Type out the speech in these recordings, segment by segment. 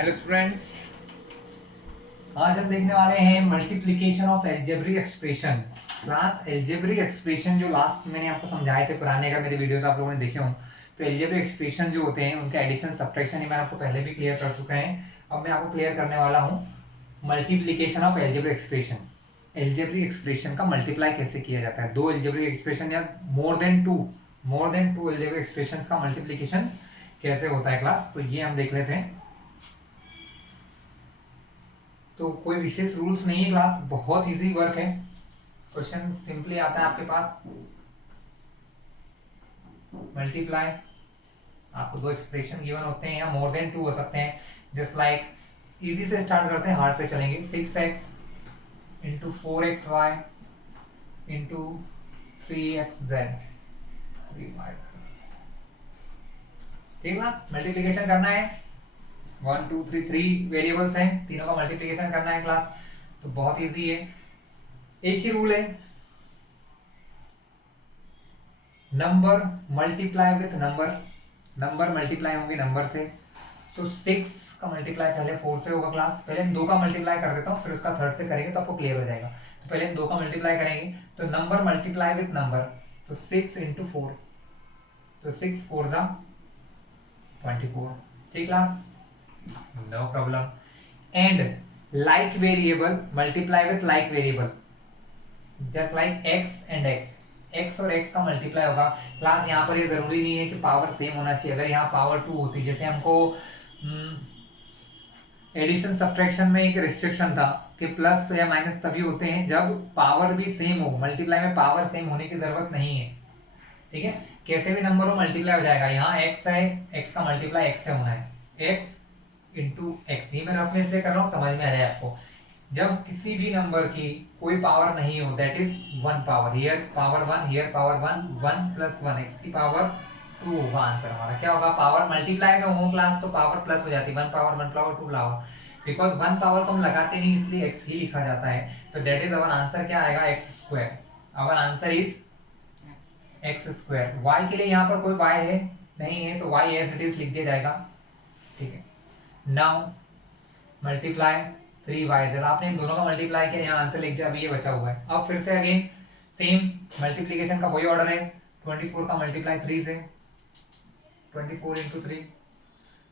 Hello students, आज हम देखने वाले हैं multiplication of algebraic expression. Class algebraic expression जो लास्ट मैंने आपको समझाए थे पुराने, अगर मेरे वीडियोस आप लोगों ने देखे हों तो एल्जेब्रिक एक्सप्रेशन जो होते हैं उनके एडिशन सब्ट्रैक्शन मैं आपको पहले भी क्लियर कर चुका है। अब मैं आपको क्लियर करने वाला हूँ multiplication of algebraic expression. Algebraic expression का मल्टीप्लाई कैसे किया जाता है, दो एल्जेब्रिक एक्सप्रेशन या more than two algebraic expressions का मल्टीप्लिकेशन कैसे होता है क्लास, तो ये हम देख लेते हैं। तो कोई विशेष रूल्स नहीं है क्लास, बहुत इजी वर्क है। क्वेश्चन सिंपली आता है आपके पास, मल्टीप्लाई, आपको दो एक्सप्रेशन गिवन होते हैं या मोर देन टू हो सकते हैं। जस्ट लाइक इजी से स्टार्ट करते हैं, हार्ड पे चलेंगे। 6x into 4xy into 3xz, ठीक क्लास। मल्टीप्लीकेशन करना है, 1 2 3 3 वेरिएबल्स हैं, तीनों का मल्टीप्लीकेशन करना है क्लास। तो बहुत इजी है, एक ही रूल है, number multiply with number, number multiply होंगे नंबर से। तो 6 का मल्टीप्लाई पहले 4 से होगा क्लास। पहले हम 2 का मल्टीप्लाई कर देता हूँ, फिर उसका थर्ड से करेंगे तो आपको क्लियर हो जाएगा। तो पहले हम 2 का मल्टीप्लाई करेंगे, तो नंबर मल्टीप्लाई विथ नंबर, तो 6 इंटू 4, तो 6 4 जा 24, ठीक class, no problem. And like variable multiply with like variable, just like x and x, x और एक्स का मल्टीप्लाई होगा क्लास। यहाँ पर ये जरूरी नहीं है कि पावर सेम होना चाहिए। अगर यहाँ पावर 2 होती, जैसे हमको एडिशन सब्ट्रैक्शन में एक रिस्ट्रिक्शन था कि प्लस या माइनस तभी होते हैं जब पावर भी सेम हो। मल्टीप्लाई में पावर सेम होने की जरूरत नहीं है, ठीक है। कैसे भी नंबर हो मल्टीप्लाई हो जाएगा। यहाँ एक्स है, एक्स का मल्टीप्लाई एक्स से होना है, एक्स इंटू एक्स। ये मैं रफनेस इसलिए कर रहा हूँ, समझ में आ जाए आपको। जब किसी भी नंबर की कोई पावर नहीं हो, that is one power, here power one, here power one, one plus one, x की पावर 2 होगा आंसर हमारा। क्या होगा, पावर मल्टीप्लाई में हो क्लास तो पावर प्लस हो जाती है, one power one power 2 power, because one power को हम लगाते नहीं इसलिए एक्स ही लिखा जाता है। तो दैट इज अवर आंसर, क्या आएगा, x square. Our answer is x square. Y के लिए यहाँ पर कोई वाई है नहीं है, तो वाई एज इट इज लिख दिया जाएगा, ठीक है। नाउ मल्टीप्लाई 3y, जब आपने इन दोनों का मल्टीप्लाई किया यहाँ आंसर लिख दिया, अभी ये बचा हुआ है। अब फिर से अगेन सेम मल्टीप्लीकेशन का वही ऑर्डर है, 24 का मल्टीप्लाई 3 से, 24 इंटू 3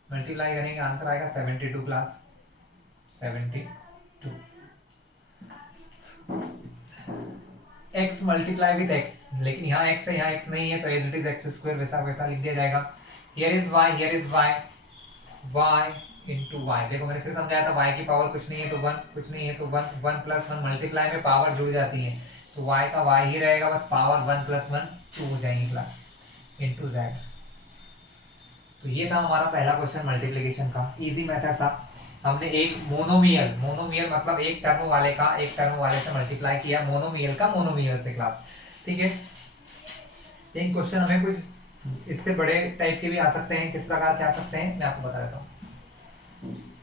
मल्टीप्लाई करेंगे, आंसर आएगा 72 class, 72। x multiply with x, लेकिन यहाँ x है यहाँ x नहीं है, तो as it is x square वैसा वैसा लिख दिया जाएगा। Here is y, here is y, y into y. देखो मैंने फिर समझाया था, y की पावर कुछ नहीं है तो 1, कुछ नहीं है तो 1, 1 प्लस 1, मल्टीप्लाई में पावर जुड़ जाती है तो y का y ही रहेगा, बस पावर 1 प्लस 1 2 हो जाएंगी क्लास, इंटू z। तो ये था हमारा पहला क्वेश्चन मल्टीप्लिकेशन का, इजी मेथड था। हमने एक मोनोमियल, मोनोमियल मतलब एक टर्म वाले का एक टर्म वाले से मल्टीप्लाई किया, मोनोमियल का मोनोमियल से क्लास, ठीक है। लेकिन क्वेश्चन हमें कुछ इससे बड़े टाइप के भी आ सकते हैं, किस प्रकार के आ सकते हैं मैं आपको बता देता हूँ।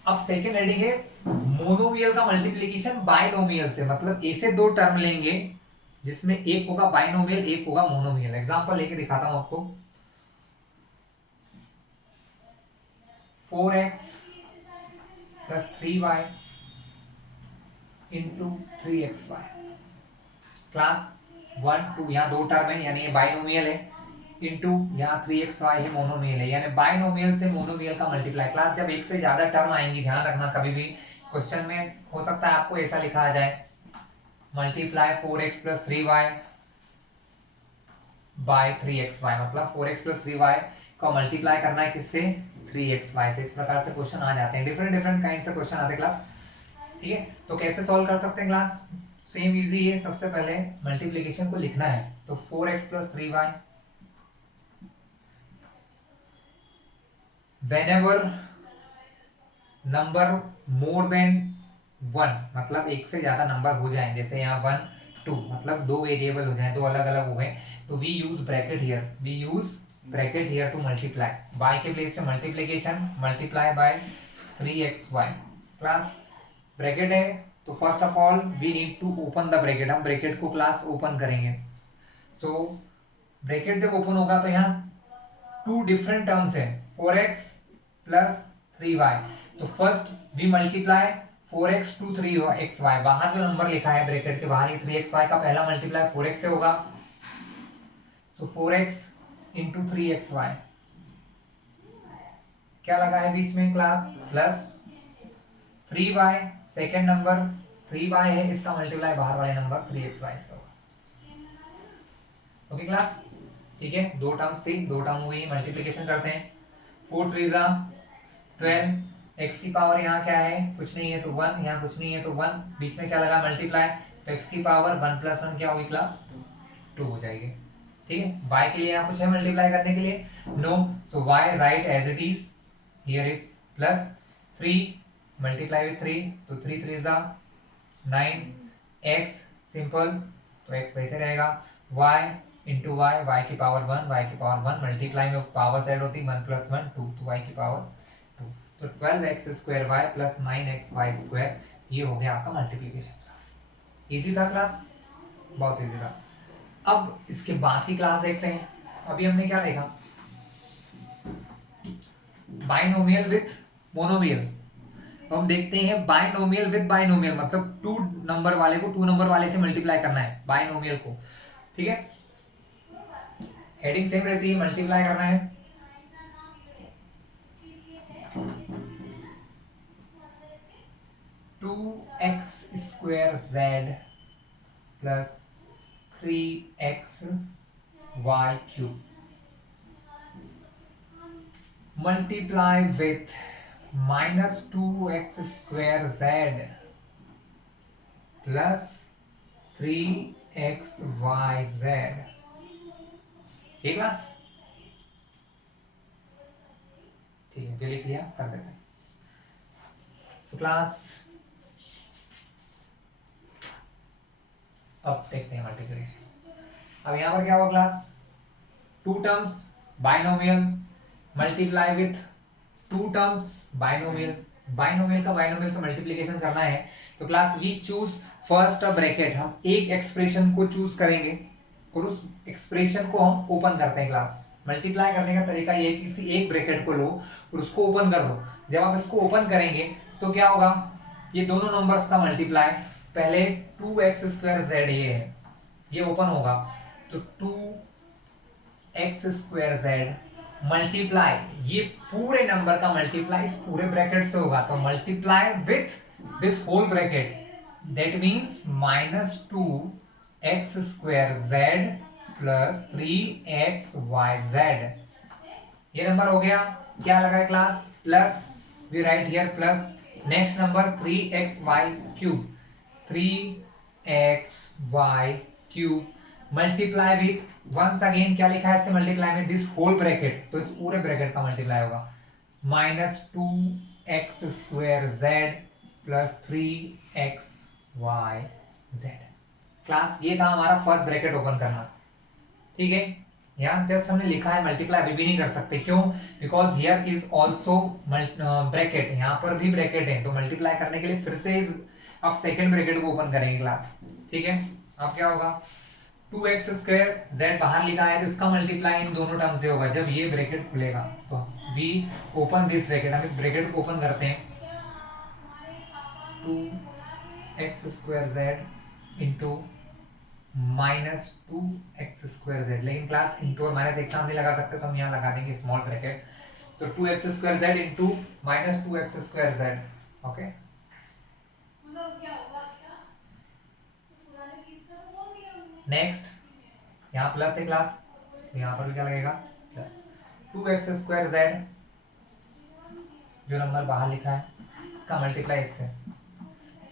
अब सेकेंड हेडिंग है मोनोमियल का मल्टीप्लिकेशन बाइनोमियल से, मतलब ऐसे दो टर्म लेंगे जिसमें एक होगा बाइनोमियल एक होगा मोनोमियल। एग्जांपल लेके दिखाता हूं आपको, 4x plus 3y into 3xy, class 1 2, यहाँ दो टर्म है यानी ये बाइनोमियल है, इंटू यहाँ 3xy है मोनोमियल है, यानी बाइनोमियल से मोनोमियल का मल्टीप्लाई। क्लास जब एक से ज्यादा टर्म आएंगी, ध्यान रखना कभी भी क्वेश्चन में हो सकता है आपको ऐसा लिखा आ जाए, multiply 4x plus 3y bye 3xy, मतलब 4x प्लस 3y का मल्टीप्लाई करना है किससे, 3xy से। इस प्रकार से क्वेश्चन आ जाते हैं, डिफरेंट डिफरेंट काइंड से क्वेश्चन आते हैं क्लास, ठीक है। तो कैसे सॉल्व कर सकते हैं क्लास, सेम इजी है। सबसे पहले मल्टीप्लिकेशन को लिखना है, तो 4x plus 3y, whenever number more than 1, मतलब एक से ज्यादा नंबर हो जाए, जैसे यहाँ 1 2 मतलब दो वेरिएबल हो जाए, दो अलग अलग हो गए, तो we use bracket here, we use bracket here to multiply. By के प्लेस पे multiplication, multiply by 3xy, class bracket है तो first of all we need to open the bracket, हम ब्रैकेट को क्लास ओपन करेंगे। तो ब्रैकेट जब open होगा तो यहाँ टू डिफरेंट टर्म्स है, 4x प्लस 3y, तो first we multiply 4x to 3xy, बाहर जो नंबर लिखा है ब्रैकेट के बाहर, ये 3xy का पहला मल्टीप्लाई 4x से होगा, तो 4x इंटू 3xy, क्या लगा है बीच में class, plus 3y, second number 3y है, इसका मल्टीप्लाई बाहर वाले नंबर 3xy से होगा। ओके क्लास, ठीक है, दो टर्म्स थी, दो टर्म हुई, मल्टीप्लिकेशन करते हैं। 4 3 जा 12, x की पावर यहाँ क्या है, कुछ नहीं है तो 1, यहाँ कुछ नहीं है तो 1, बीच में क्या लगा मल्टीप्लाई, तो x की पावर 1 प्लस 1 क्या होगी क्लास, 2 हो जाएगी। ठीक है, y के लिए यहाँ कुछ है मल्टीप्लाई करने के लिए, नो, तो y right as it is, here is plus 3 multiply with 3, तो 3 3 जा 9, x सिंपल, तो x वैसे रहेगा, y इंटू वाई, वाई की पावर 1, वाई की पावर 1, मल्टीप्लाई में पावर सेट होती 1 प्लस 1 2, तो वाई की पावर 2, तो 12x square y plus 9x y square, ये हो गया आपका मल्टीप्लिकेशन क्लास। इजी था क्लास, बहुत इजी था। अब इसके बाद की क्लास देखते हैं। अभी हमने क्या देखा, बाइनोमियल विथ मोनोमियल। हम देखते हैं बाइनोमियल विथ बाइनोमियल, मतलब 2 नंबर वाले को 2 नंबर वाले से मल्टीप्लाई करना है बाइनोमियल को। ठीक है, हेडिंग सेम रहती है, मल्टीप्लाई करना है। Two x square z plus 3x y cube multiply with -2x square z plus 3x y z. ठीक क्लास, ठीक है, लिख लिया, कर देते हैं। सो क्लास अब देखते हैं मल्टीप्लिकेशन। अब यहां पर क्या हुआ class, 2 terms binomial multiply with 2 terms binomial, binomial का बाइनोमियल से मल्टीप्लिकेशन करना है, तो class we choose first a bracket, हम एक एक्सप्रेशन को चूज करेंगे और उस एक्सप्रेशन को हम ओपन करते हैं। क्लास मल्टीप्लाई करने का तरीका ये है, किसी एक ब्रैकेट को लो और उसको ओपन कर दो। जब आप इसको ओपन करेंगे तो क्या होगा, ये दोनों नंबर्स का मल्टीप्लाई, पहले 2x स्क्वायर जेड ये है, ये ओपन होगा, तो 2x स्क्वायर जेड मल्टीप्लाई ये पूरे नंबर का मल्टीप्लाई इस पूरे ब्रैकेट से होगा, तो multiply with this whole bracket, that means -2x square z plus 3xyz। ये नंबर हो गया, क्या लगा है class, plus, we write here plus, next number 3xy cube, 3xy cube multiply with once again क्या लिखा है इसके मल्टीप्लाई में, दिस होल ब्रैकेट, तो इस पूरे ब्रैकेट का मल्टीप्लाई होगा, -2x square z plus 3xyz। Class ये था हमारा फर्स्ट ब्रैकेट ओपन करना। ठीक है, यहाँ जस्ट हमने लिखा है मल्टीप्लाई, अभी भी नहीं कर सकते, क्यों, because here is also bracket, यहाँ पर भी ब्रैकेट है, तो मल्टीप्लाई करने के लिए फिर से अब सेकेंड ब्रैकेट को ओपन करेंगे क्लास। ठीक है, अब क्या होगा, 2x स्क्वायर जेड बाहर लिखा है तो इसका मल्टीप्लाई इन दोनों टर्म से होगा जब ये ब्रैकेट खुलेगा, तो वी ओपन दिस ब्रैकेट, हम इस ब्रैकेट को ओपन करते हैं, 2x square Z into -2x square Z, लेकिन क्लास इंटू और माइनस एक साथ नहीं लगा सकते, तो हम यहाँ लगा देंगे स्मॉल ब्रैकेट, तो 2x square Z into -2x square Z. Okay, next यहाँ प्लस है क्लास, तो यहाँ पर भी क्या लगेगा प्लस, 2x स्क्वायर जेड जो नंबर बाहर लिखा है इसका मल्टीप्लाई इससे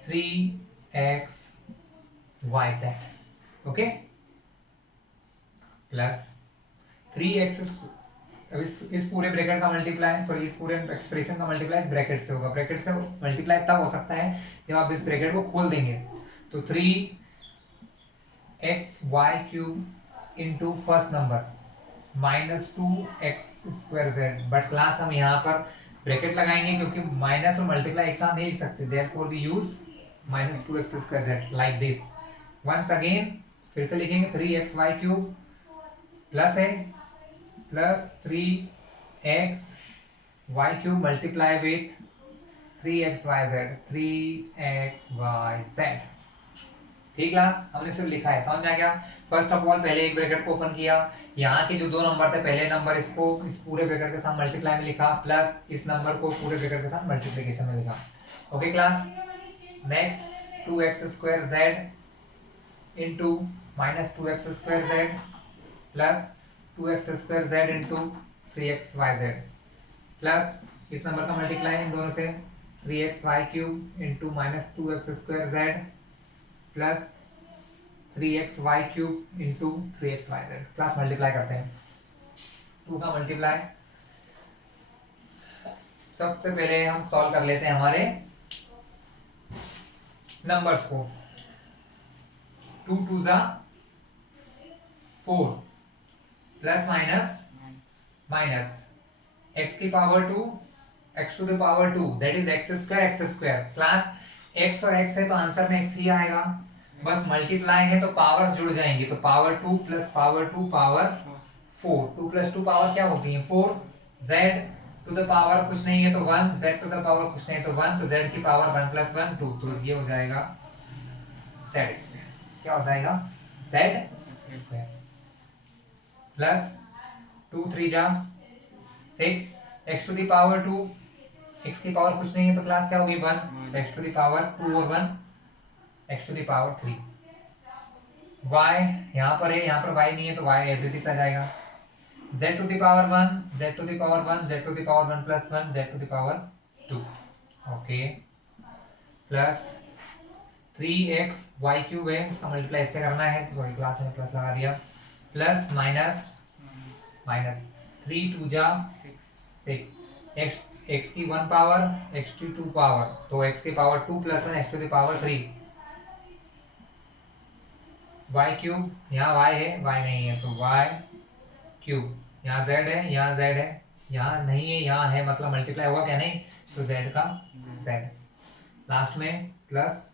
3xyz। ओके, प्लस 3x, अब इस पूरे ब्रैकेट का मल्टीप्लाई, सॉरी इस पूरे एक्सप्रेशन का मल्टीप्लाई इस ब्रैकेट से होगा, ब्रैकेट से मल्टीप्लाई तब हो सकता है जब आप इस ब्रैकेट को खोल देंगे, तो 3xy cube into first number -2x square Z, but class हम यहाँ पर ब्रैकेट लगाएंगे क्योंकि माइनस और मल्टीप्लाई एक साथ नहीं लिख सकते, therefore we use -2x square z like this. Once again फिर से लिखेंगे 3xy क्यूब प्लस है plus 3xy cube multiply with 3xyz। ठीक क्लास, हमने सिर्फ लिखा है, समझ में आ गया। फर्स्ट ऑफ ऑल पहले एक ब्रैकेट को ओपन किया, यहाँ के जो दो नंबर थे पहले नंबर इसको इस पूरे ब्रैकेट के साथ मल्टीप्लाई में लिखा, प्लस इस नंबर को पूरे ब्रैकेट के साथ मल्टीप्लिकेशन में लिखा। Okay class, next 2x² z into minus 2x² z plus 2x² z into 3xyz plus इस नंबर का मल्टीप्लाई इन दोनों से 3xy³ into minus 2x² z plus 3xy³ into 3xyz। Class multiply करते हैं, 2 का मल्टीप्लाई। सबसे पहले हम सॉल्व कर लेते हैं हमारे नंबर्स को। 2 2 जा 4 प्लस माइनस माइनस x की power 2 x to the power 2 that is x²। Class x और x है तो आंसर में x ही आएगा, बस मल्टीप्लाई है तो पावर्स जुड़ जाएंगी, तो power 2 plus power 2 power 4, 2 plus 2 power क्या होती है 4, z टू द पावर कुछ नहीं है तो 1, z टू द पावर कुछ नहीं है तो 1, तो z की पावर 1 प्लस 1 2, तो ये हो जाएगा z²। क्या हो जाएगा z² प्लस 2 3 जा 6, x to the power 2, x की पावर कुछ नहीं है तो क्लास क्या होगी 1, तो x टू द पावर 2 और 1 x to the power 3। y यहाँ पर है, यहाँ पर y नहीं है तो y एज इट इज आ जाएगा। z to the power 1, z to the power 1, z to the power 1 plus 1, z to the power 2। Okay, plus 3xy³ है, इसका मल्टीप्लाई इससे करना है तो वही क्लास में प्लस लगा दिया, प्लस माइनस माइनस 3 2 जा 6, x की 1 पावर x की 2 पावर, तो x की power 2 plus 1 x to the power 3, y³, यहाँ y है y नहीं है तो y³, यहाँ z है यहाँ z है, यहाँ नहीं है यहाँ है, मतलब मल्टीप्लाई हुआ क्या नहीं, तो z का z। लास्ट में प्लस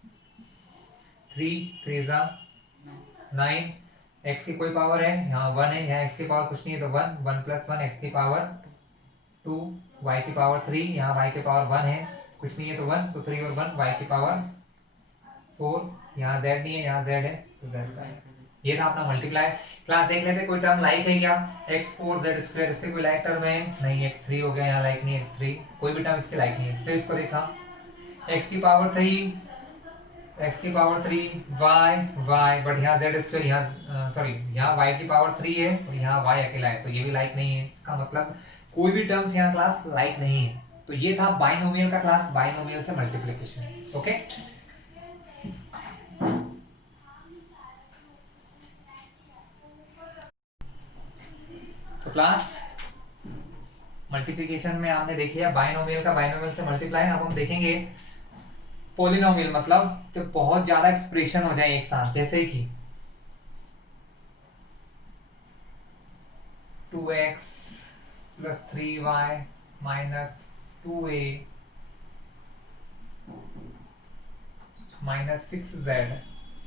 3 3 जा 9, x की कोई पावर है यहाँ 1 है, यहाँ x की पावर कुछ नहीं है तो 1 1 प्लस 1 x की पावर 2, y की पावर 3, यहाँ y की पावर 1 है कुछ नहीं है तो 1, तो 3 और 1 y की पावर 4, यहाँ z नहीं है यहाँ z है तो z। ये था अपना मल्टीप्लाई। क्लास देख लेते कोई टर्म लाइक है क्या, x4z², इसके कोई लाइक टर्म है नहीं, x3 हो गया यहाँ लाइक नहीं, x3 कोई भी टर्म इसके लाइक नहीं है। फिर इसको देखा x की पावर 3 y बट यहाँ z², यहाँ सॉरी यहाँ y की पावर 3 है और यहाँ y अकेला है तो ये भी लाइक नहीं है, इसका मतलब कोई भी टर्म्स यहाँ क्लास लाइक नहीं है। तो ये था बाइनोमियल का क्लास, बाइनोमियल से multiplication. Okay, so class multiplication में आपने देख लिया बाइनोमियल का, बाइनोमियल से मल्टीप्लाई। अब हम देखेंगे पॉलिनोमियल, मतलब जब बहुत ज्यादा एक्सप्रेशन हो जाए एक साथ, जैसे कि 2x plus 3y minus 2a minus 6z,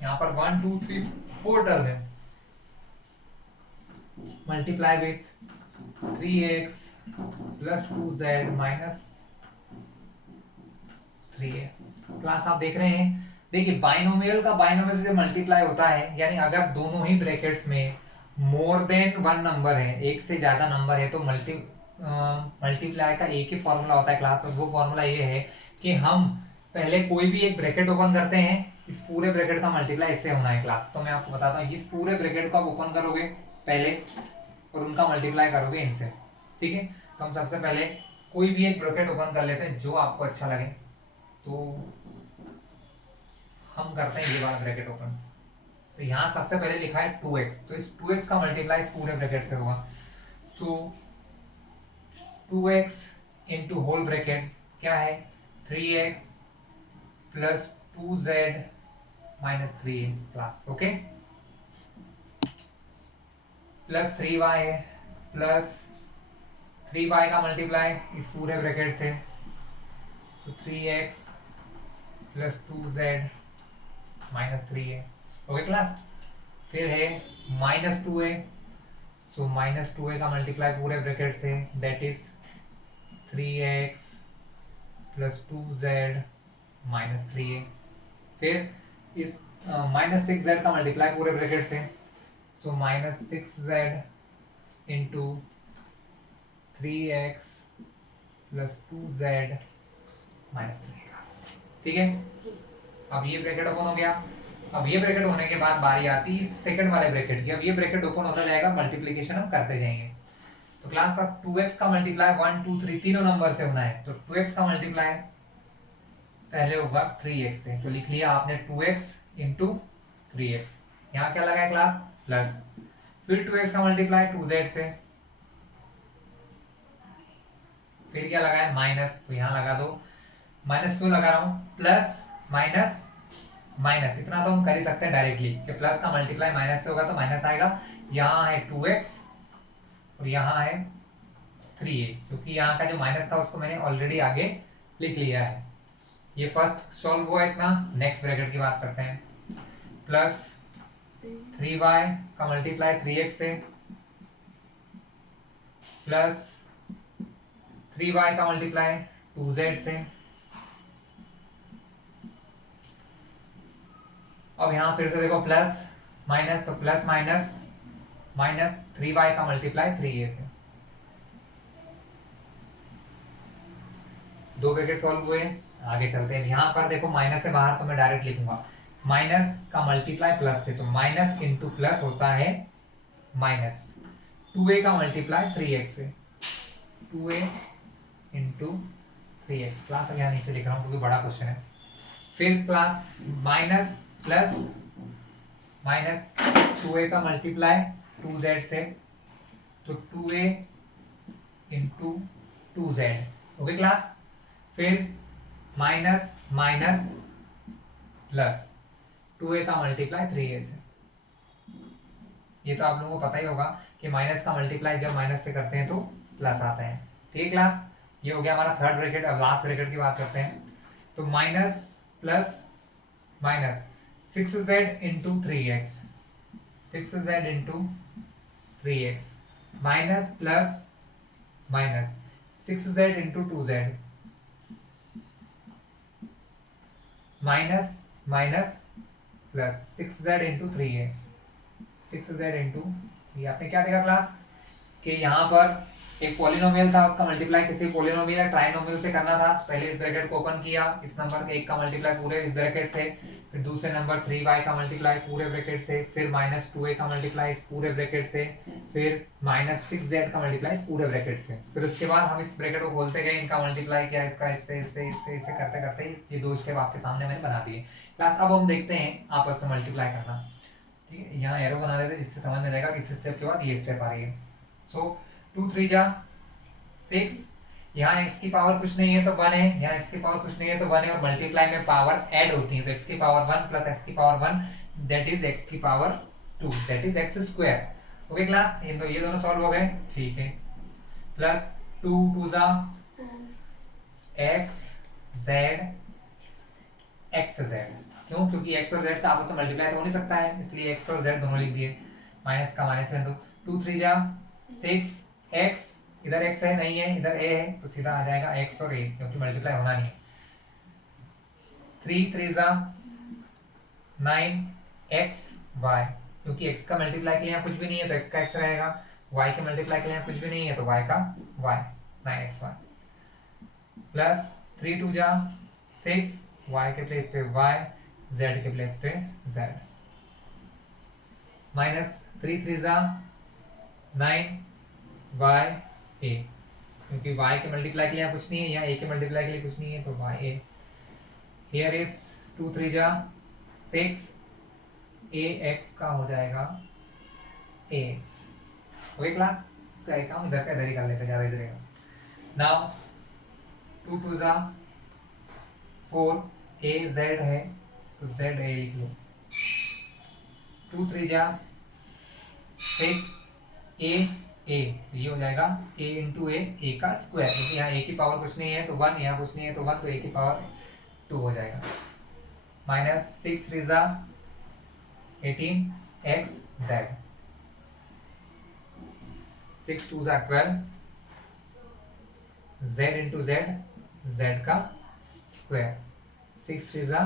यहाँ पर 1 2 3 4 टर्म है, multiply with 3x plus 2z minus 3a। Class आप देख रहे हैं, देखिए बाइनोमियल का बाइनोमियल से मल्टीप्लाई होता है, यानी अगर दोनों ही ब्रैकेट्स में मोर देन 1 नंबर है, एक से ज्यादा नंबर है, तो मल्टीप्लाई का एक ही फॉर्मूला होता है क्लास, और वो फॉर्मूला ये है कि हम पहले कोई भी एक ब्रैकेट ओपन करते हैं, इस पूरे ब्रैकेट का मल्टीप्लाई इससे होना है क्लास। तो मैं आपको बताता हूँ, इस पूरे ब्रैकेट को आप ओपन करोगे पहले और उनका मल्टीप्लाई करोगे इनसे, ठीक है। तो हम सबसे पहले कोई भी एक ब्रैकेट ओपन कर लेते हैं जो आपको अच्छा लगे, तो हम करते हैं ये वाला ब्रैकेट ओपन। तो यहाँ सबसे पहले लिखा है 2x, तो इस 2x का मल्टीप्लाई इस पूरे ब्रैकेट से होगा, सो 2x इंटू होल ब्रैकेट क्या है 3x plus 2z minus 3a class. Okay, plus 3y है, प्लस 3y का मल्टीप्लाई इस पूरे ब्रैकेट से, तो 3x plus 2z minus 3a। Okay class, फिर है minus 2a, so minus 2a का मल्टीप्लाई पूरे ब्रैकेट से, that is 3x plus 2z minus 3a। फिर इस माइनस 6z का मल्टीप्लाई पूरे ब्रैकेट से, तो minus 6z into 3x plus 2z minus 3। ठीक है, अब ये ब्रैकेट ओपन हो गया। अब ये ब्रैकेट होने के बाद बारी आती है सेकंड वाले ब्रैकेट की। अब ये ब्रैकेट ओपन होता जाएगा, मल्टीप्लिकेशन हम करते जाएंगे। तो क्लास अब 2x का मल्टीप्लाई 1 2 3 तीनों नंबर से होना है। तो 2x का मल्टीप्लाई पहले होगा 3x से, तो लिख लिया आपने 2x इंटू 3x। यहाँ क्या लगा है क्लास, प्लस। फिर 2x का मल्टीप्लाई 2z से, फिर क्या लगा है, माइनस। तो यहाँ लगा दो। माइनस क्यों लगा रहा हूँ, प्लस माइनस माइनस, इतना तो हम कर ही सकते हैं डायरेक्टली कि प्लस का मल्टीप्लाई माइनस से होगा तो माइनस आएगा। यहाँ है 2x और यहाँ है 3a, क्योंकि यहाँ का जो माइनस था उसको मैंने ऑलरेडी आगे लिख लिया है। ये फर्स्ट सॉल्व हुआ इतना। नेक्स्ट ब्रैकेट की बात करते हैं। प्लस 3y का मल्टीप्लाई 3x से, प्लस 3y का मल्टीप्लाई 2z से। अब यहाँ फिर से देखो प्लस माइनस, तो प्लस माइनस माइनस 3y का मल्टीप्लाई 3a से। दो ब्रैकेट सॉल्व हुए, आगे चलते हैं। यहाँ पर देखो माइनस से बाहर, तो मैं डायरेक्ट लिखूंगा माइनस का मल्टीप्लाई प्लस से, तो माइनस इंटू प्लस होता है माइनस। 2a का मल्टीप्लाई 3x से, 2a इंटू 3x। क्लास अब यहाँ नीचे लिख रहा हूँ क्योंकि बड़ा क्वेश्चन है। फिर class minus plus minus 2a का मल्टीप्लाई 2z से, तो 2a into 2z। Okay class. फिर माइनस माइनस प्लस 2a का मल्टीप्लाई 3a से। ये तो आप लोगों को पता ही होगा कि माइनस का मल्टीप्लाई जब माइनस से करते हैं तो प्लस आता है। ठीक है क्लास, ये हो गया हमारा थर्ड ब्रैकेट। अब लास्ट ब्रैकेट की बात करते हैं। तो minus plus minus 6z into 3x, 6z into 3x, minus plus minus 6z into 2z, minus minus plus 6z into 3a, 6z into. ये आपने क्या देखा क्लास कि यहाँ पर एक पॉलिनोमियल था, उसका मल्टीप्लाई किसी पॉलिनोमियल या ट्राइनोमियल से करना था। पहले इस ब्रैकेट को ओपन किया, इस नंबर के एक का मल्टीप्लाई पूरे इस ब्रैकेट से, फिर दूसरे नंबर 3y का मल्टीप्लाई पूरे ब्रैकेट से, फिर माइनस 2a का मल्टीप्लाई इस पूरे ब्रैकेट से, फिर माइनस 6z का मल्टीप्लाई इस पूरे ब्रैकेट से। फिर उसके बाद हम इस ब्रैकेट को खोलते गए, इनका मल्टीप्लाई किया, इसका इससे इससे इससे इससे करते करते ये दो स्टेप आपके सामने मैंने बना दिए। क्लास अब हम देखते हैं आपस में मल्टीप्लाई करना। ठीक है, यहाँ एरो बना देते जिससे समझ में रहेगा कि इस स्टेप के बाद ये स्टेप आ रही है। सो 2 3 जा 6, यहाँ x की पावर कुछ नहीं है तो 1 है, यहाँ x की पावर कुछ नहीं है तो 1 है, और मल्टीप्लाई में पावर ऐड होती है तो x की पावर 1 प्लस x की पावर 1 दैट इज x की power 2 that is x square. Okay class, ये दोनों सॉल्व हो गए। ठीक है, प्लस 2 2 जा x z x z। क्यों, क्योंकि x और z का आपस में मल्टीप्लाई तो हो नहीं सकता है, इसलिए x और z दोनों लिख दिए। माइनस का माइनस है, तो 2 3 जा 6 x, इधर x है नहीं है, इधर a है, तो सीधा आ जाएगा x और a, क्योंकि मल्टीप्लाई होना नहीं। 3 3 जा 9 x y, क्योंकि x का मल्टीप्लाई के लिए यहाँ कुछ भी नहीं है तो x का x रहेगा, y के मल्टीप्लाई के लिए यहाँ कुछ भी नहीं है तो y का y, 9xy। प्लस 3 2 जा 6, y के प्लेस पे y, z के प्लेस पे z। माइनस 3 3 जा 9 y a, क्योंकि y के मल्टीप्लाई के लिए यहाँ कुछ नहीं है, यहाँ a के मल्टीप्लाई के लिए कुछ नहीं है तो y a। हियर इज 2 3 जा 6, ax का हो जाएगा ax। ओके क्लास, इसका एक काम इधर का इधर ही कर लेते, ज़्यादा इधर रहेगा। नाउ 2 2 जा 4, a z है तो z a लिख लो। 2 3 जा 6 a a, ये हो जाएगा a इंटू a का स्क्वायर, क्योंकि यहाँ a की पावर कुछ नहीं है तो 1, यहाँ कुछ नहीं है तो 1, तो a की पावर 2 हो जाएगा। माइनस 6 3 जा 18 x z, 6 2 जा 12 z इंटू z, z का स्क्वायर, 6 3 जा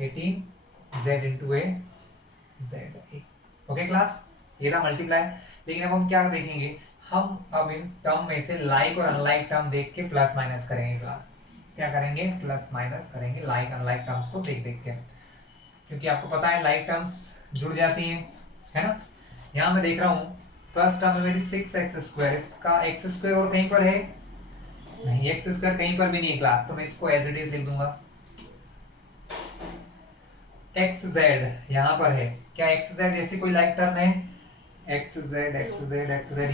18 z इंटू ए z। ओके क्लास, ये था मल्टीप्लाई। लेकिन अब हम क्या देखेंगे, हम अब इन टर्म में से लाइक और अनलाइक टर्म देख के प्लस माइनस करेंगे क्लास। क्या करेंगे, प्लस माइनस करेंगे लाइक अनलाइक टर्म्स को देख देख के, क्योंकि आपको पता है लाइक टर्म्स जुड़ जाती हैं, है ना। यहाँ मैं देख रहा हूँ फर्स्ट टर्म में मेरी 6x², इसका x² और कहीं पर है नहीं, x² कहीं पर भी नहीं है क्लास, तो मैं इसको एज इट इज लिख दूंगा। xz यहाँ पर है, क्या xz ऐसी कोई लाइक टर्म है, xz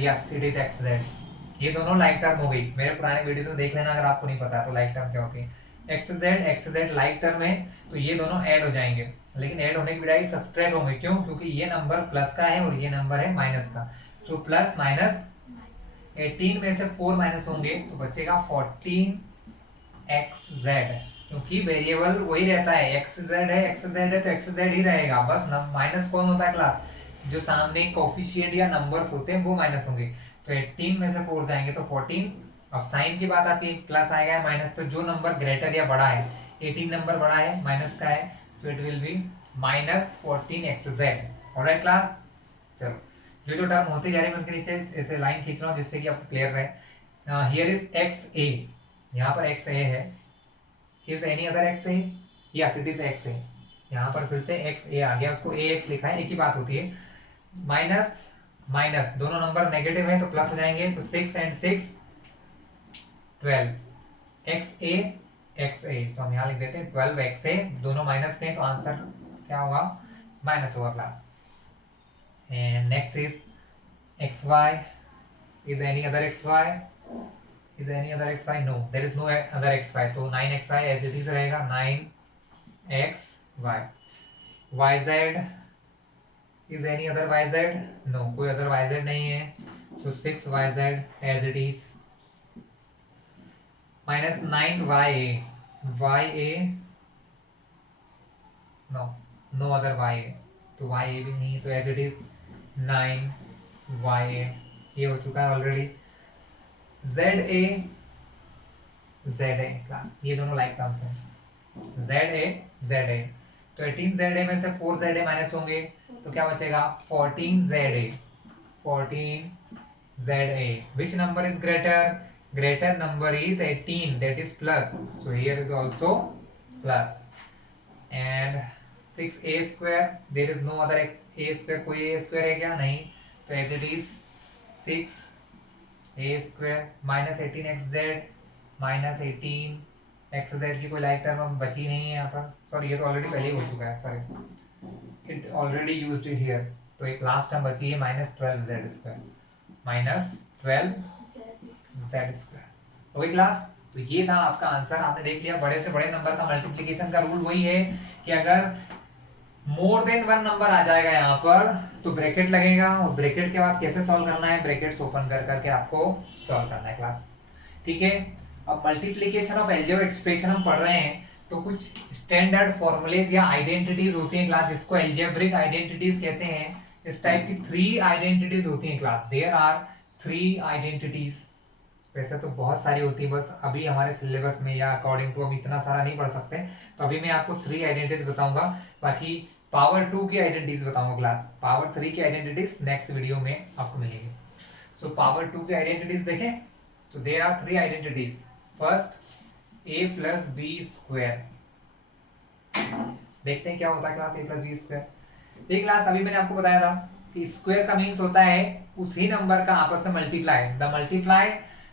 yes it is xz, ये दोनों लाइक टर्म हो गई। मेरे पुराने वीडियो में देख लेना अगर आपको नहीं पता तो लाइक टर्म क्या होती है। xz लाइक टर्म है, तो ये दोनों ऐड हो जाएंगे, लेकिन ऐड होने की बजाय सब्ट्रैक्ट होंगे। क्यों, क्योंकि ये नंबर प्लस का है और ये नंबर है माइनस का। तो प्लस माइनस 18 में से 4 माइनस होंगे तो बचेगा 14xz, क्योंकि वेरिएबल वही रहता है, xz है तो xz ही रहेगा, बस माइनस कौन होता है क्लास, जो सामने कोफिशिएंट या नंबर्स होते हैं वो माइनस होंगे। तो 18 में से 4 जाएंगे तो 14। अब साइन की बात आती है, प्लस आएगा या माइनस, तो जो नंबर ग्रेटर या बड़ा है, 18 नंबर बड़ा है माइनस का है, so it will be minus 14xz। Alright class, चलो जो जो टर्म होते जा रहे हैं उनके नीचे ऐसे लाइन खींच रहा हूँ जिससे कि आपको क्लियर रहे। हियर इज xa, यहाँ पर xa है, is any other xa, yes it is xa, यहाँ पर फिर से xa आ गया, उसको ax लिखा है, एक ही बात होती है। माइनस माइनस दोनों नंबर नेगेटिव है तो प्लस हो जाएंगे, तो 6 and 6 12 xa, तो हम यहाँ लिख देते हैं 12xa, दोनों माइनस में, तो आंसर क्या होगा, माइनस होगा class. And next is xy, is any other xy, is any other xy, no there is no other xy, तो 9xy एज इट इज रहेगा, 9xy। yz, is any other yz, no कोई other yz नहीं है, so 6yz as it is. Minus 9ya, no no other ya, तो ya भी नहीं है, तो एज इट इज 9ya, ये हो चुका है ऑलरेडी। za क्लास, ये दोनों लाइक टर्म्स हैं, za, तो 18za में से 4za माइनस होंगे तो क्या बचेगा, 14za, which number is greater number is 18, that is plus, so here is also plus। and 6a², there is no other a², कोई a² है क्या, नहीं, तो as it is 6a² minus 18xz minus 18xz की कोई like term बची नहीं है यहाँ पर, सॉरी ये तो ऑलरेडी पहले ही हो चुका है, sorry it already used it here, तो एक लास्ट टर्म बची है -12z², -12z²। ओके क्लास, तो ये था आपका आंसर, आपने देख लिया। बड़े से बड़े नंबर का मल्टीप्लिकेशन का रूल वही है कि अगर मोर देन 1 नंबर आ जाएगा यहाँ पर तो ब्रैकेट लगेगा, और ब्रैकेट के बाद कैसे सॉल्व करना है, ब्रैकेट्स ओपन कर करके आपको सॉल्व करना है क्लास, ठीक है। अब मल्टीप्लिकेशन ऑफ अलजेब्रिक एक्सप्रेशन हम पढ़ रहे हैं, तो कुछ स्टैंडर्ड फॉर्मूलेज या आइडेंटिटीज होती हैं क्लास, जिसको अलजेब्रिक आइडेंटिटीज कहते हैं। इस टाइप की 3 आइडेंटिटीज होती हैं क्लास, देयर आर 3 आइडेंटिटीज। वैसे तो बहुत सारी होती है, बस अभी हमारे सिलेबस में या अकॉर्डिंग टू हम इतना सारा नहीं पढ़ सकते, तो अभी मैं आपको 3 आइडेंटिटीज बताऊंगा, बाकी पावर 2 की आइडेंटिटीज बताऊंगा क्लास, पावर 3 की आइडेंटिटीज नेक्स्ट वीडियो में आपको मिलेंगे। सो पावर 2 की आइडेंटिटीज देखें तो there are 3 identities. First a plus B square, देखते हैं क्या होता है class a plus B square. देखिए क्लास, अभी मैंने आपको बताया था कि स्क्वायर का मीन्स होता है उसी नंबर का आपस में multiply, the multiply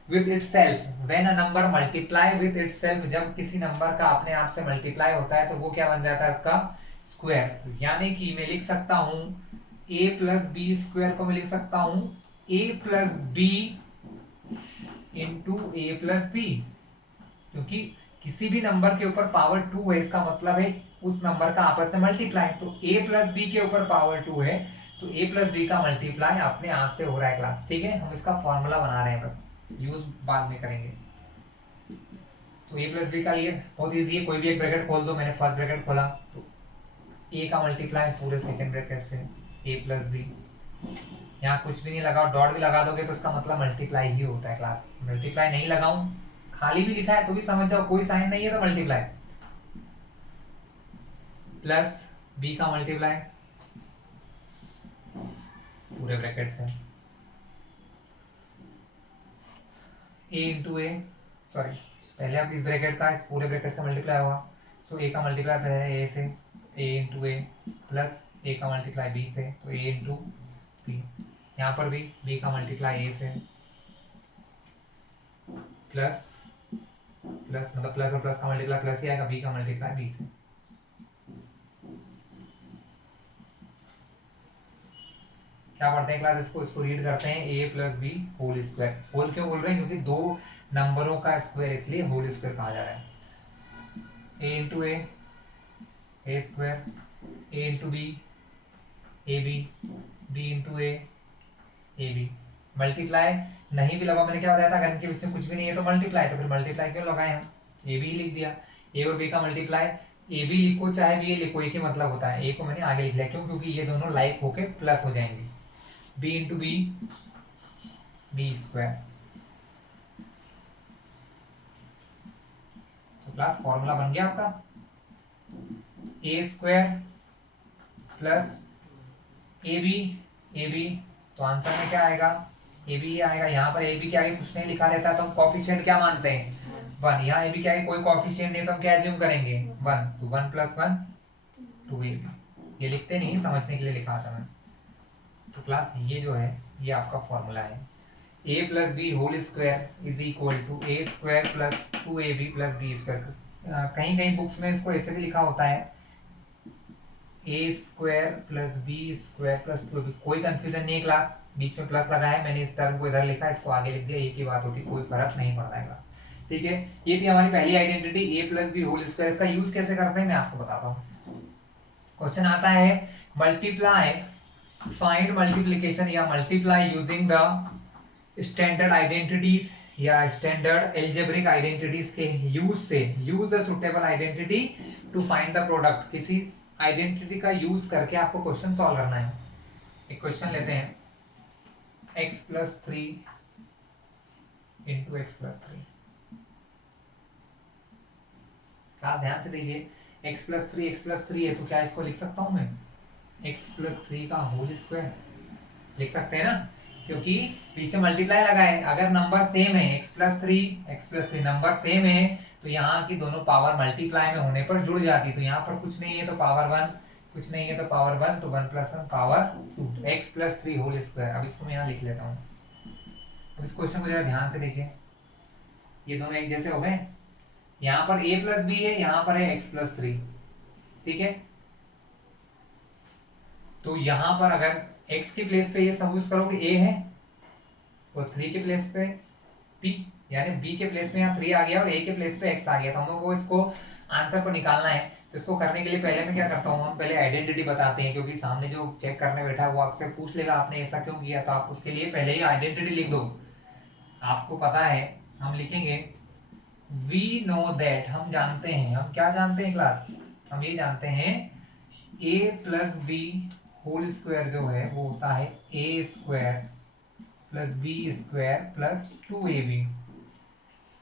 with itself, when a number multiply with itself, जब किसी नंबर का अपने आप से मल्टीप्लाई होता है तो वो क्या बन जाता है, इसका स्क्वायर। यानी कि मैं लिख सकता हूं a प्लस बी स्क्वायर को मैं लिख सकता हूं a plus B into a plus b, क्योंकि किसी भी नंबर के ऊपर पावर 2 है, इसका मतलब है उस नंबर का आपस में मल्टीप्लाई, तो a प्लस बी के ऊपर पावर 2 है तो a प्लस बी का मल्टीप्लाई अपने आप से हो रहा है क्लास, ठीक है। हम इसका फॉर्मूला बना रहे हैं, बस यूज बाद में करेंगे। तो a प्लस बी का लिए बहुत इजी है, कोई भी एक ब्रैकेट खोल दो, मैंने फर्स्ट ब्रैकेट खोला तो a का मल्टीप्लाई पूरे सेकंड ब्रैकेट से a प्लस बी, यहाँ कुछ भी नहीं लगाओ, डॉट भी लगा दोगे तो इसका मतलब मल्टीप्लाई ही होता है क्लास। मल्टीप्लाई नहीं लगाऊं, खाली भी लिखा है तो भी समझ जाओ, कोई साइन नहीं है तो मल्टीप्लाई, प्लस बी का मल्टीप्लाई पूरे ब्रैकेट से, ए इंटू ए, सॉरी पहले आप इस ब्रैकेट का इस पूरे ब्रैकेट से मल्टीप्लाई होगा, तो ए का मल्टीप्लाई पहले ए से, ए इंटू ए, प्लस ए का मल्टीप्लाई बी से, तो ए इंटू बी, यहाँ पर भी बी का मल्टीप्लाई ए से, प्लस प्लस मतलब प्लस और प्लस का मल्टीप्लाई प्लस ही आएगा, बी का मल्टीप्लाई बी से। क्या पढ़ते हैं क्लास, इसको रीड करते हैं, A plus B whole square. Whole क्यों बोल रहे हैं, क्योंकि दो नंबरों का स्क्वायर इसलिए होल स्क्वायर कहा जा रहा है। A into A square, A into B A B into A B. Multiply नहीं भी लगा, मैंने क्या बताया था, अगर इनके बीच में कुछ भी नहीं है तो मल्टीप्लाई, तो फिर मल्टीप्लाई क्यों लगाए हम, ए बी लिख दिया, ए और बी का मल्टीप्लाई, ए बी लिखो चाहे बी लिखो एक ही मतलब होता है, ए को मैंने आगे लिख लिया क्यों, क्योंकि ये दोनों लाइक होके प्लस हो जाएंगे, बी इंटू बी स्क्वायर। तो क्लास फॉर्मूला बन गया आपका, ए स्क्वायर प्लस ए बी, तो आंसर में क्या आएगा, ए बी ही आएगा। यहाँ पर ए बी के आगे कुछ नहीं लिखा रहता तो हम कॉफिशिएंट क्या मानते हैं, 1। यहाँ ए बी के आगे कोई कॉफिशिएंट नहीं तो हम क्या एज्यूम करेंगे, 1, तो 1 + 1 2 ए बी। ये लिखते नहीं, समझने के लिए लिखा था मैं। तो क्लास ये जो है ये आपका फॉर्मूला है, a plus B whole square is equal to a square plus 2ab plus B square. कहीं कहीं बुक्स में इसको ऐसे भी लिखा होता है, ए square plus B square plus 2ab। कोई कंफ्यूजन नहीं है क्लास, बीच में प्लस लगा है, मैंने इस टर्म को इधर लिखा, इसको आगे लिख दिया, एक ही बात होती, कोई फर्क नहीं पड़ता है क्लास। ठीक है, ये थी हमारी पहली आइडेंटिटी, ए प्लस बी होल स्क्वायर। इसका यूज कैसे करते हैं मैं आपको बताता हूँ। क्वेश्चन आता है मल्टीप्लाई, फाइंड मल्टीप्लीकेशन या multiply using the standard identities या स्टैंडर्ड एल्जेब्रिक आइडेंटिटीज के यूज से, use a suitable identity to find the product. किसी आइडेंटिटी का यूज करके आपको क्वेश्चन सॉल्व करना है। एक क्वेश्चन लेते हैं, x + 3 × x + 3। क्लास ध्यान से देखिए, x + 3 है तो क्या इसको लिख सकता हूं मैं, x + 3 का होल स्क्वायर लिख सकते हैं ना, क्योंकि पीछे मल्टीप्लाई लगा है। अगर नंबर सेम है, x + 3 नंबर सेम है तो यहाँ की दोनों पावर मल्टीप्लाई में होने पर जुड़ जाती। तो यहाँ पर कुछ नहीं है तो पावर 1, कुछ नहीं है तो पावर 1, तो 1 + 1 पावर 2, x + 3 होल स्क्वायर। अब इसको मैं यहाँ लिख लेता हूँ। अब इस क्वेश्चन को जरा ध्यान से देखिए, ये दोनों एक जैसे हो गए, यहाँ पर a + b है, यहाँ पर है x + 3। ठीक है, तो यहाँ पर अगर x के प्लेस पे ये सपोज करो कि a है और 3 के प्लेस पे p, यानी b के प्लेस में यहाँ 3 आ गया और a के प्लेस पे x आ गया, तो हम लोग को इसको आंसर को निकालना है। तो इसको करने के लिए पहले मैं क्या करता हूँ, हम पहले आइडेंटिटी बताते हैं, क्योंकि सामने जो चेक करने बैठा है वो आपसे पूछ लेगा आपने ऐसा क्यों किया, तो आप उसके लिए पहले ही आइडेंटिटी लिख दो। आपको पता है, हम लिखेंगे वी नो दैट, हम जानते हैं, हम क्या जानते हैं क्लास, हम ये जानते हैं a + b होल स्क्वायर जो है वो होता है a² + b² + 2ab।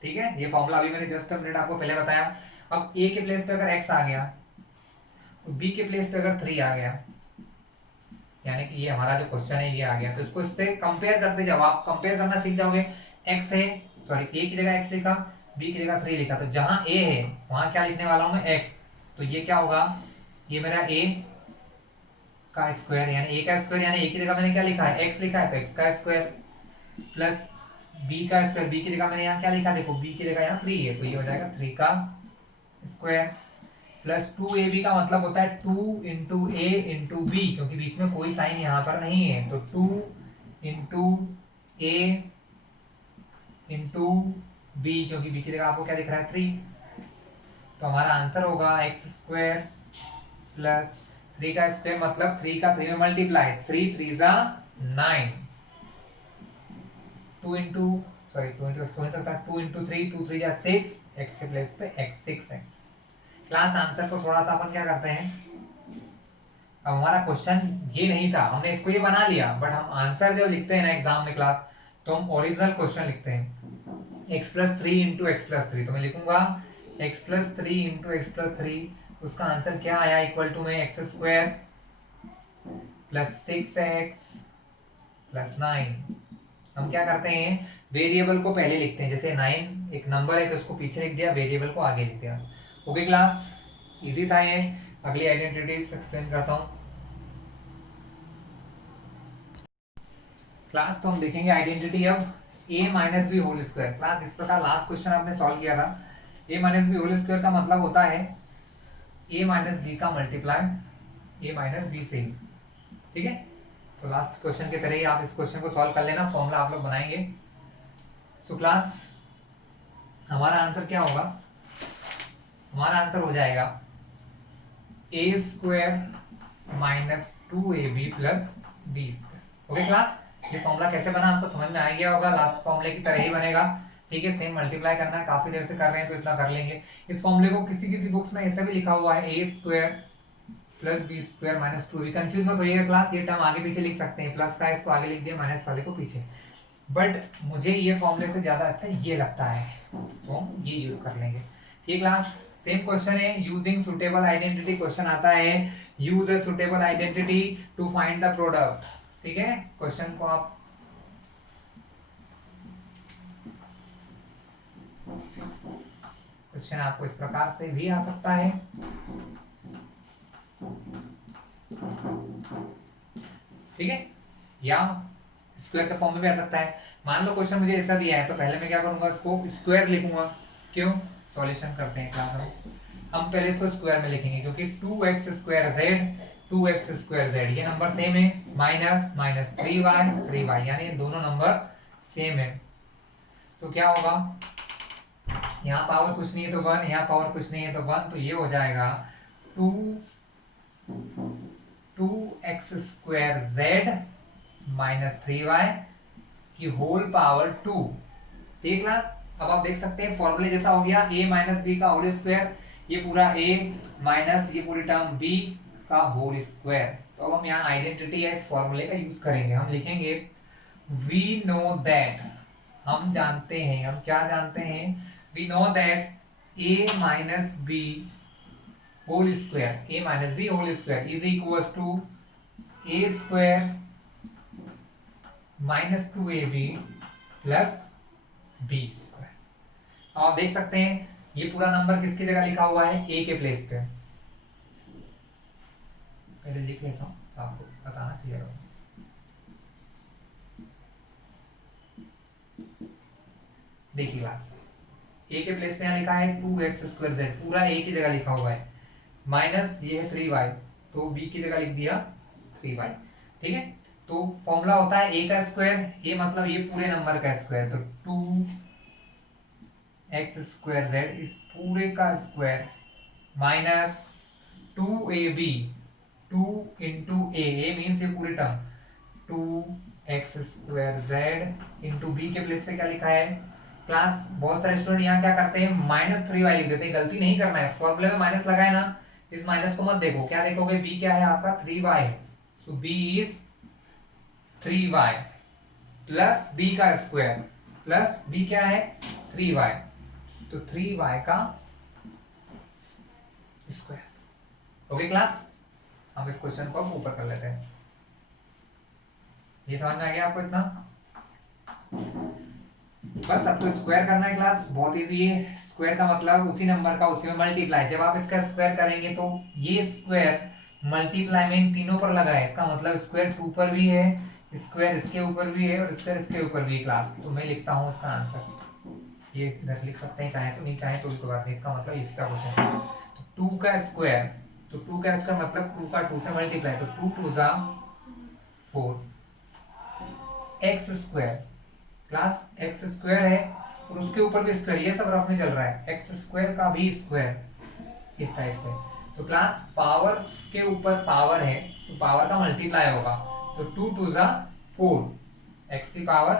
ठीक है, ये फॉर्मूला अभी मैंने जस्ट मिनट आपको पहले बताया। अब a के प्लेस पे अगर x आ गया तो b के प्लेस पे अगर 3 आ गया, यानी कि ये हमारा जो क्वेश्चन है ये आ गया, तो इसको इससे कंपेयर करते जाओ। आप कंपेयर करना सीख जाओगे, x है, सॉरी a की जगह x लिखा, b की जगह 3 लिखा, तो जहां a है वहां क्या लिखने वाला हूं मैं, x। तो ये क्या होगा, ये मेरा a का स्क्वायर, यानी a का स्क्वायर, यानी a की जगह मैंने क्या लिखा है, x लिखा है, तो x का स्क्वायर प्लस b का स्क्वायर, b की जगह मैंने यहाँ क्या लिखा, देखो b की जगह यहाँ 3 है, तो ये हो जाएगा 3 का स्क्वायर प्लस 2ab का मतलब होता है 2 × a × b, क्योंकि बीच में कोई साइन यहाँ पर नहीं है, तो 2 × a × b, क्योंकि b की जगह आपको क्या दिख रहा है 3, तो हमारा आंसर होगा x² प्लस 3 का स्क्वायर मतलब 3 का 3 में मल्टीप्लाई, 3 × 3 = 9, 2 × सॉरी 2 × x हो सकता है, 2 × 3 2 3 = 6, x के प्लेस पे x 6x। क्लास आंसर को थोड़ा सा अपन क्या करते हैं, अब हमारा क्वेश्चन ये नहीं था, हमने इसको ये बना लिया, बट हम आंसर जब लिखते हैं ना एग्जाम में क्लास, तो हम ओरिजिनल क्वेश्चन लिखते हैं। x plus three into x plus three, तो मैं लिखूंगा x plus three into x plus three, उसका आंसर क्या आया इक्वल टू में x square plus 6x plus 9। हम क्या करते हैं, वेरिएबल को पहले लिखते हैं, जैसे 9 एक नंबर है तो उसको पीछे लिख दिया, वेरिएबल को आगे लिख दिया। ओके क्लास, इजी था ये। अगली आइडेंटिटीज एक्सप्लेन करता हूँ क्लास। तो हम देखेंगे आइडेंटिटी अब a minus b whole square. Class जिस प्रकार लास्ट क्वेश्चन आपने सॉल्व किया था, a minus b whole square का मतलब होता है a माइनस बी का मल्टीप्लाई a माइनस बी से, ठीक है। तो लास्ट क्वेश्चन की तरह ही आप इस क्वेश्चन को सॉल्व कर लेना, फॉर्मूला आप लोग बनाएंगे। सो क्लास हमारा आंसर क्या होगा, हमारा आंसर हो जाएगा a square minus 2ab plus B square. Okay class, ये फॉर्मूला कैसे बना आपको समझ में आ गया होगा, लास्ट फॉर्मूले की तरह ही बनेगा, ठीक है। सेम मल्टीप्लाई करना है, काफी देर से कर रहे हैं तो इतना कर लेंगे। इस फॉर्मूले को किसी किसी बुक्स में ऐसा भी लिखा हुआ है a square plus B square minus 2b। Confuse मत होइएगा क्लास, ये टर्म आगे पीछे लिख सकते हैं, प्लस का इसको आगे लिख दिया, माइनस वाले को पीछे, बट मुझे ये फॉर्मूले से ज्यादा अच्छा ये लगता है, तो ये यूज कर लेंगे। ये क्लास सेम क्वेश्चन है, यूजिंग सुटेबल आइडेंटिटी क्वेश्चन आता है, use a suitable identity to find the product, ठीक है। क्वेश्चन को आप क्वेश्चन आपको इस प्रकार से भी आ सकता है, ठीक है, या स्क्वायर के फॉर्म में भी आ सकता है। मान लो क्वेश्चन मुझे ऐसा दिया है तो पहले मैं क्या करूंगा, इसको स्क्वायर लिखूंगा। क्यों, सॉल्यूशन करते हैं क्लास में, हम पहले इसको स्क्वायर में लिखेंगे क्योंकि 2x square z 2x square z ये नंबर सेम है, माइनस माइनस 3y यानी ये दोनों नंबर सेम है। तो क्या होगा, यहाँ पावर कुछ नहीं है तो 1, यहाँ पावर कुछ नहीं है तो 1, तो ये हो जाएगा 2x square z minus 3y की होल पावर 2, ठीक है क्लास। अब आप देख सकते हैं फॉर्मूले जैसा हो गया, a माइनस बी का होल स्क्वायर, ये पूरा a माइनस ये पूरी टर्म b का होल स्क्वायर। तो अब हम यहाँ आइडेंटिटी या इस फॉर्मूले का यूज करेंगे, हम लिखेंगे वी नो दैट, हम जानते हैं, हम क्या जानते हैं, we know that a minus b whole square, a minus b whole square is equals to a square minus 2ab plus B square. आप देख सकते हैं ये पूरा नंबर किसकी जगह लिखा हुआ है, a के प्लेस पे, पहले लिख लेता हूं तो आपको बताना क्लियर होगा। देखिए क्लास, a के प्लेस पे यहाँ लिखा है 2x स्क्वायर z, पूरा a की जगह लिखा हुआ है, माइनस ये है 3y तो b की जगह लिख दिया 3y, ठीक है। तो फॉर्मूला होता है a का स्क्वायर, a मतलब ये पूरे नंबर का स्क्वायर, तो 2x स्क्वायर z इस पूरे का square minus 2ab 2 into a means ये पूरी term 2x square z into b के प्लेस पे क्या लिखा है क्लास। बहुत सारे स्टूडेंट यहाँ क्या करते हैं, माइनस 3y लिख देते हैं, गलती नहीं करना है, फॉर्मूले में माइनस लगाए ना, इस माइनस को मत देखो, क्या देखोगे, b क्या है आपका 3y, so b is 3y plus b का स्क्वायर प्लस b क्या है 3y, तो 3y का स्क्वायर। ओके क्लास, हम इस क्वेश्चन को ऊपर कर लेते हैं। ये समझ में आ गया आपको इतना, बस अब तो स्क्वायर करना है क्लास, बहुत इजी है। स्क्वायर का मतलब उसी नंबर का उसी में मल्टीप्लाई, जब आप इसका स्क्वायर करेंगे तो ये स्क्वायर मल्टीप्लाई में इन तीनों पर लगा है, इसका मतलब स्क्वायर 2 पर भी है, स्क्वायर इसके ऊपर भी है और स्क्वायर इसके ऊपर भी है क्लास। तो मैं लिखता हूँ इसका आंसर, ये इधर लिख सकते हैं, चाहे तो नहीं चाहे तो कोई बात नहीं, इसका मतलब इसका क्वेश्चन है। तो 2 का स्क्वायर, तो 2 का स्क्वायर मतलब 2 का 2 से मल्टीप्लाई, तो 2 2 जा 4 x square class, x square है और उसके ऊपर भी स्क्वायर, ये सब रफ में चल रहा है, x स्क्वायर का भी स्क्वायर इस टाइप से। तो क्लास पावर के ऊपर पावर है तो पावर का मल्टीप्लाई होगा, तो 2 2 जा 4 x की पावर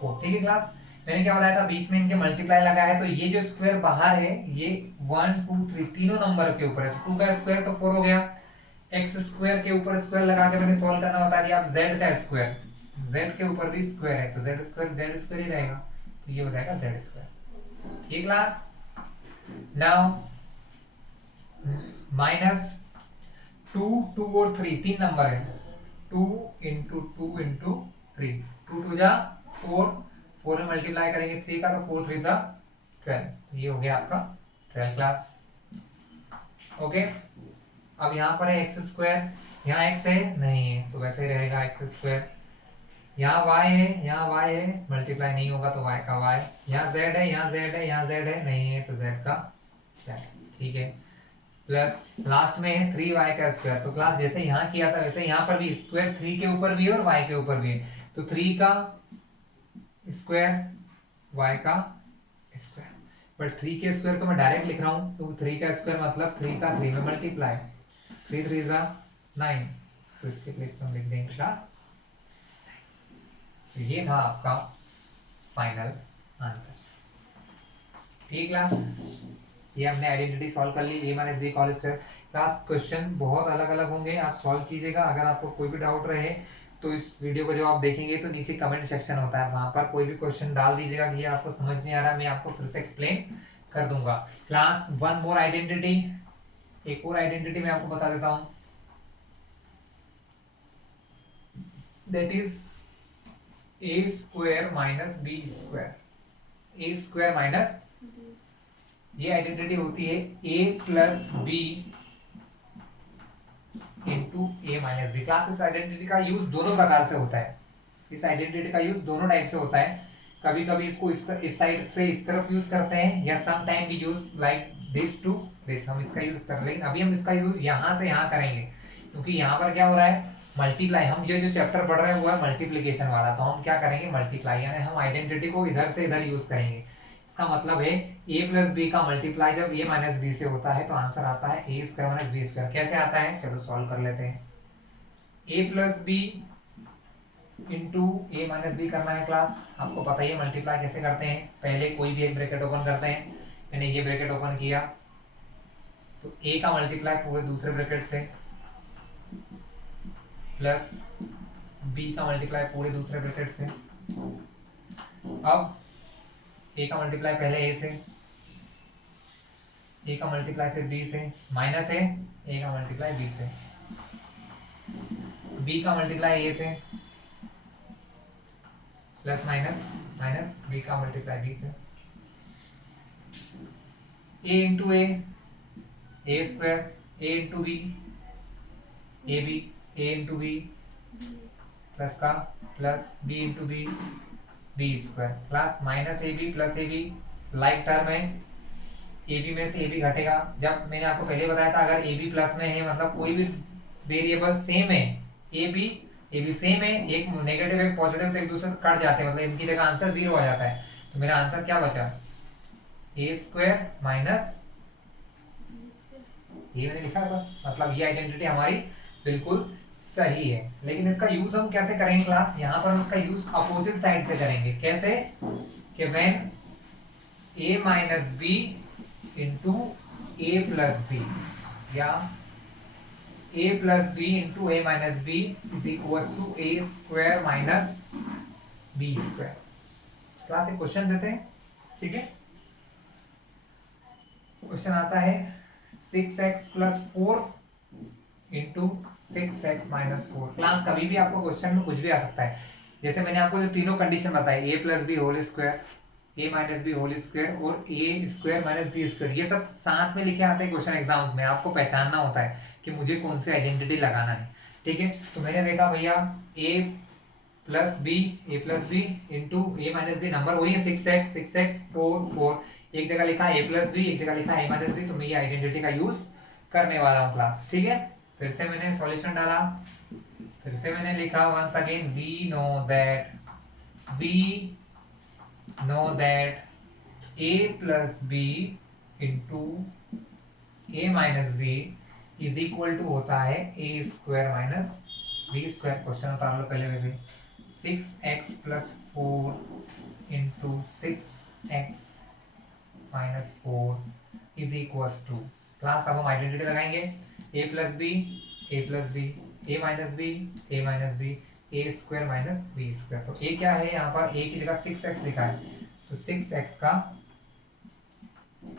4, ठीक है क्लास। मैंने क्या बताया था, बीच में इनके मल्टीप्लाई लगा है, तो ये जो स्क्वायर बाहर है ये 1 2 3 तीनों नंबर के ऊपर है, तो 2 का स्क्वायर तो 4 हो गया, x स्क्वायर के ऊपर स्क्वायर लगा के मैंने सॉल्व करना बता दिया। अब z का स्क्वायर, z के ऊपर भी स्क्वायर है तो z स्क्वायर ही रहेगा, तो ये हो जाएगा जेड स्क्वायर। ये क्लास नाउ माइनस 2 2 और 3 तीन नंबर है, 2 इंटू 2 इंटू 3, 2 2 जा 4, 4 में मल्टीप्लाई करेंगे 3 का तो 4 3 जा 12, ये हो गया आपका 12 क्लास। ओके, अब यहाँ पर है एक्स स्क्वायर, यहाँ एक्स है नहीं है तो वैसे ही रहेगा एक्स स्क्वायर। यहाँ y है, यहाँ y है, मल्टीप्लाई नहीं होगा तो y का y। यहाँ z है, यहाँ z है, यहाँ z है नहीं है तो z का z। ठीक है, प्लस लास्ट में है 3y का स्क्वायर। तो क्लास जैसे यहाँ किया था वैसे यहाँ पर भी स्क्वायर 3 के ऊपर भी है और y के ऊपर भी है, तो 3 का स्क्वायर y का स्क्वायर। बट 3 के स्क्वायर को मैं डायरेक्ट लिख रहा हूँ, तो 3 का स्क्वायर मतलब 3 का 3 में मल्टीप्लाई, 3 3 जा 9, तो इसके प्लेस में हम लिख देंगे क्लास। तो ये था आपका फाइनल आंसर। ठीक क्लास, ये हमने आइडेंटिटी सॉल्व कर ली, a minus b whole square. Class question बहुत अलग अलग होंगे, आप सॉल्व कीजिएगा। अगर आपको कोई भी डाउट रहे तो इस वीडियो को जब आप देखेंगे तो नीचे कमेंट सेक्शन होता है, वहां पर कोई भी क्वेश्चन डाल दीजिएगा कि ये आपको समझ नहीं आ रहा, मैं आपको फिर से एक्सप्लेन कर दूंगा। क्लास वन मोर आइडेंटिटी, एक और आइडेंटिटी मैं आपको बता देता हूं, that is a square minus B square, a square minus, ये आइडेंटिटी होती है a plus B into A minus b. Class इस आइडेंटिटी का यूज दोनों प्रकार से होता है, इस आइडेंटिटी का यूज दोनों टाइप से होता है। कभी कभी इसको इस साइड से इस तरफ यूज करते हैं, या some time we use like this to this, हम इसका यूज कर लेंगे। अभी हम इसका यूज यहाँ से यहाँ करेंगे, क्योंकि यहाँ पर क्या हो रहा है मल्टीप्लाई, हम ये जो चैप्टर पढ़ रहे हैं वो है मल्टीप्लीकेशन वाला, तो हम क्या करेंगे मल्टीप्लाई, यानी हम आइडेंटिटी को इधर से इधर यूज करेंगे। इसका मतलब है a प्लस बी का मल्टीप्लाई जब a माइनस बी से होता है तो आंसर आता है ए स्क्वायर माइनस बी स्क्वायर। कैसे आता है चलो सॉल्व कर लेते हैं। a plus B into A minus b करना है क्लास, आपको पता ही है मल्टीप्लाई कैसे करते हैं, पहले कोई भी एक ब्रैकेट ओपन करते हैं, मैंने ये ब्रैकेट ओपन किया तो a का मल्टीप्लाई पूरे दूसरे ब्रैकेट से प्लस b का मल्टीप्लाई पूरे दूसरे ब्रैकेट से। अब a का मल्टीप्लाई पहले a से, a का मल्टीप्लाई फिर b से, माइनस है a का मल्टीप्लाई b से, b का मल्टीप्लाई a से, प्लस माइनस माइनस b का मल्टीप्लाई b से, a into a square, a into b A B, a into B plus का plus b into B B square, plus minus A B plus A B, like term है, A B में से A B घटेगा। जब मैंने आपको पहले बताया था अगर ए बी प्लस में है मतलब कोई भी वेरिएबल सेम है, ए बी सेम है, एक नेगेटिव एक पॉजिटिव तो एक दूसरे से कट जाते हैं, मतलब इनकी जगह आंसर 0 आ जाता है, तो मेरा आंसर क्या बचा ए स्क्वायर माइनस, ये मैंने लिखा होगा, मतलब ये आइडेंटिटी हमारी बिल्कुल सही है। लेकिन इसका यूज हम कैसे करेंगे क्लास, यहाँ पर हम इसका यूज अपोजिट साइड से करेंगे। कैसे कि when a minus b into a plus b, या a plus B into A minus B is equal to a square minus B square. Class एक क्वेश्चन देते हैं, ठीक है। क्वेश्चन आता है 6x plus 4 into 6x minus 4। Class कभी भी आपको क्वेश्चन में कुछ भी आ सकता है, जैसे मैंने आपको जो तीनों कंडीशन बताई, a plus B whole square, a minus b whole square और a square minus B square, ये सब साथ में लिखे आते हैं क्वेश्चन एग्जाम्स में। आपको पहचानना होता है कि मुझे कौन सी आइडेंटिटी लगाना है, ठीक है। तो मैंने देखा भैया a plus B into A minus b, number वही है 6x 4 4, एक जगह लिखा a प्लस बी, एक जगह लिखा a माइनस बी, तो मैं ये आइडेंटिटी का यूज करने वाला हूँ क्लास, ठीक है। फिर से मैंने सॉल्यूशन डाला, फिर से मैंने लिखा once again we know that a plus B into A minus B is equal to होता है ए square minus B square. Question उतार लो पहले वैसे, 6x plus 4 into 6x minus 4 is equal to, class अब हम आइडेंटिटी लगाएंगे a plus B A minus B A square minus B square. तो a क्या है यहाँ पर, a की जगह 6x लिखा है, तो 6x का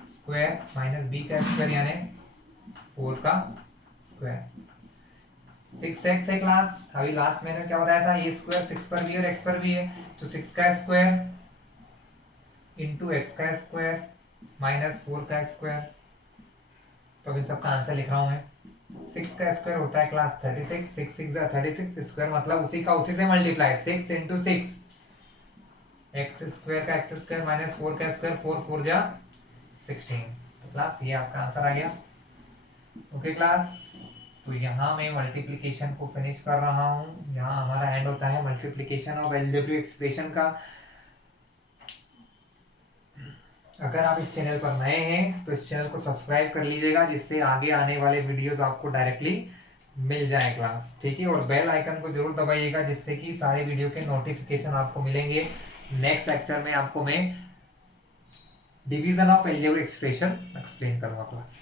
स्क्वायर माइनस b का स्क्वायर यानी 4 का स्क्वायर। 6x है क्लास, अभी लास्ट मैंने क्या बताया था, ये स्क्वायर 6 पर भी और x पर भी है, तो 6 का स्क्वायर इंटू एक्स का स्क्वायर माइनस 4 का स्क्वायर। तो अभी सबका आंसर लिख रहा हूं मैं। 6 का स्क्वायर होता है क्लास 36, 6 6 जा 36 स्क्वायर मतलब उसी का उसी से मल्टीप्लाई 6 इंटू 6 एक्स स्क्वायर का एक्स स्क्वायर माइनस 4 का स्क्वायर 4 4 जा 16। तो क्लास ये आपका आंसर आ गया। ओके क्लास, तो यहाँ मैं मल्टीप्लिकेशन को फिनिश कर रहा हूँ। यहाँ हमारा एंड होता है मल्टीप्लिकेशन ऑफ अलजेब्रिक एक्सप्रेशन का। अगर आप इस चैनल पर नए हैं तो इस चैनल को सब्सक्राइब कर लीजिएगा, जिससे आगे आने वाले वीडियोस आपको डायरेक्टली मिल जाए क्लास, ठीक है। और बेल आइकन को जरूर दबाइएगा, जिससे कि सारे वीडियो के नोटिफिकेशन आपको मिलेंगे। नेक्स्ट लेक्चर में आपको मैं division of algebraic expression explain करूंगा क्लास।